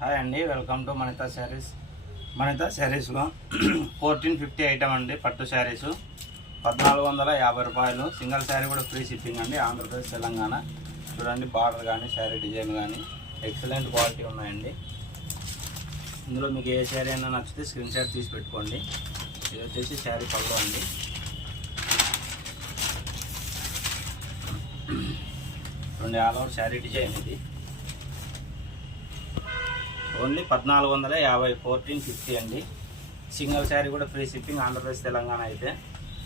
Hi అండి, welcome to మణితా saris. మణితా శారీస్లో 1450 item అండి. పట్టు శారీసు 1450 రూపాయలు. సింగిల్ శారీ కూడా ఫ్రీ షిప్పింగ్ అండి. ఆంధ్రప్రదేశ్, తెలంగాణ. చూడండి, బార్డర్ కానీ శారీ డిజైన్ కానీ ఎక్సలెంట్ క్వాలిటీ ఉన్నాయండి. ఇందులో మీకు ఏ శారీ అయినా నచ్చితే స్క్రీన్ షాట్ తీసి పెట్టుకోండి. ఇది వచ్చేసి శారీ పళ్ళు అండి. చూడండి, ఆల్ ఓవర్ శారీ డిజైన్ ఇది. ఓన్లీ 1450, 1450 అండి. సింగిల్ శారీ కూడా ఫ్రీ షిప్పింగ్. ఆంధ్రప్రదేశ్, తెలంగాణ అయితే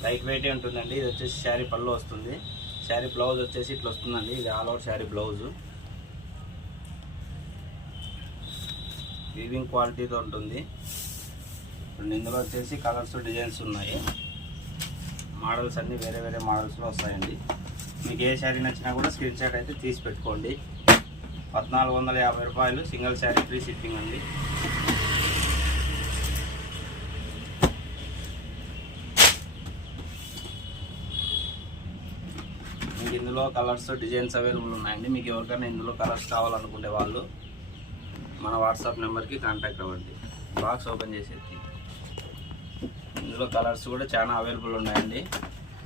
లైట్ వెయిట్ ఉంటుందండి. ఇది వచ్చేసి శారీ పళ్ళు వస్తుంది. శారీ బ్లౌజ్ వచ్చేసి ఇట్లా వస్తుందండి. ఇది all over sari blouse. Weaving క్వాలిటీతో ఉంటుంది. ఇందులో వచ్చేసి కలర్స్, డిజైన్స్ ఉన్నాయి. మోడల్స్ అన్నీ వేరే వేరే మోడల్స్లో వస్తాయండి. మీకు ఏ శారీ నచ్చినా కూడా స్క్రీన్ షాట్ అయితే తీసి పెట్టుకోండి. 1450 రూపాయలు. సింగిల్ శారీ ఫ్రీ షిప్పింగ్ అండి. మీకు ఇందులో కలర్స్, డిజైన్స్ అవైలబుల్ ఉన్నాయండి. మీకు ఎవరికైనా ఇందులో కలర్స్ కావాలనుకునే వాళ్ళు మన వాట్సాప్ నెంబర్కి కాంటాక్ట్ అవ్వండి. బాక్స్ ఓపెన్ చేసేది. ఇందులో కలర్స్ కూడా చాలా అవైలబుల్ ఉన్నాయండి.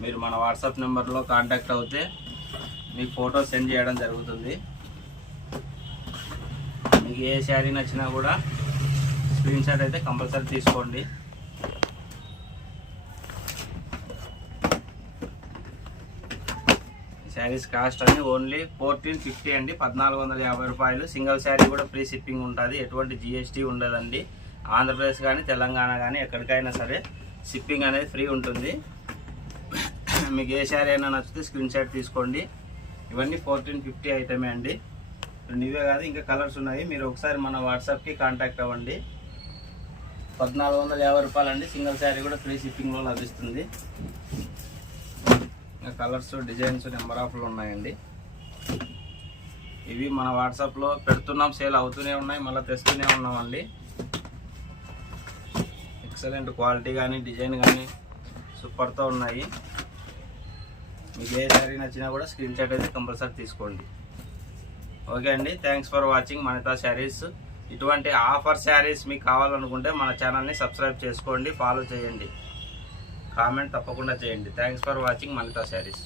మీరు మన వాట్సాప్ నెంబర్లో కాంటాక్ట్ అవుతే మీకు ఫోటో సెండ్ చేయడం జరుగుతుంది. మీకు ఏ శారీ నచ్చినా కూడా స్క్రీన్ షాట్ అయితే కంపల్సరీ తీసుకోండి. శారీస్ కాస్ట్ అని ఓన్లీ 1450 అండి. 1450 రూపాయలు. సింగిల్ శారీ కూడా ఫ్రీ షిప్పింగ్ ఉంటుంది. ఎటువంటి జిఎస్టీ ఉండదండి. ఆంధ్రప్రదేశ్ కానీ, తెలంగాణ కానీ ఎక్కడికైనా సరే షిప్పింగ్ అనేది ఫ్రీ ఉంటుంది. మీకు ఏ శారీ అయినా నచ్చితే స్క్రీన్ షాట్ తీసుకోండి. ఇవన్నీ 1450 ఐటమే అండి. ఇవే కాదు, ఇంకా కలర్స్ ఉన్నాయి. మీరు ఒకసారి మన వాట్సాప్కి కాంటాక్ట్ అవ్వండి. 1450 రూపాయలు అండి. సింగిల్ శారీ కూడా ఫ్రీ షిప్పింగ్లో లభిస్తుంది. ఇంకా కలర్స్, డిజైన్స్ నెంబర్ ఆఫ్లు ఉన్నాయండి. ఇవి మన వాట్సాప్లో పెడుతున్నాం. సేల్ అవుతూనే ఉన్నాయి, మళ్ళీ తెస్తూనే ఉన్నామండి. ఎక్సలెంట్ క్వాలిటీ కానీ, డిజైన్ కానీ సూపర్తో ఉన్నాయి. మీకు ఏ శారీ నచ్చినా కూడా స్క్రీన్ షాట్ అయితే కంపల్సరీ తీసుకోండి. ఓకే అండి, థ్యాంక్స్ ఫర్ వాచింగ్ మణితా శారీస్. ఇటువంటి ఆఫర్ శారీస్ మీకు కావాలనుకుంటే మన ఛానల్ని సబ్స్క్రైబ్ చేసుకోండి, ఫాలో చేయండి, కామెంట్ తప్పకుండా చేయండి. Thanks for watching మణితా saris.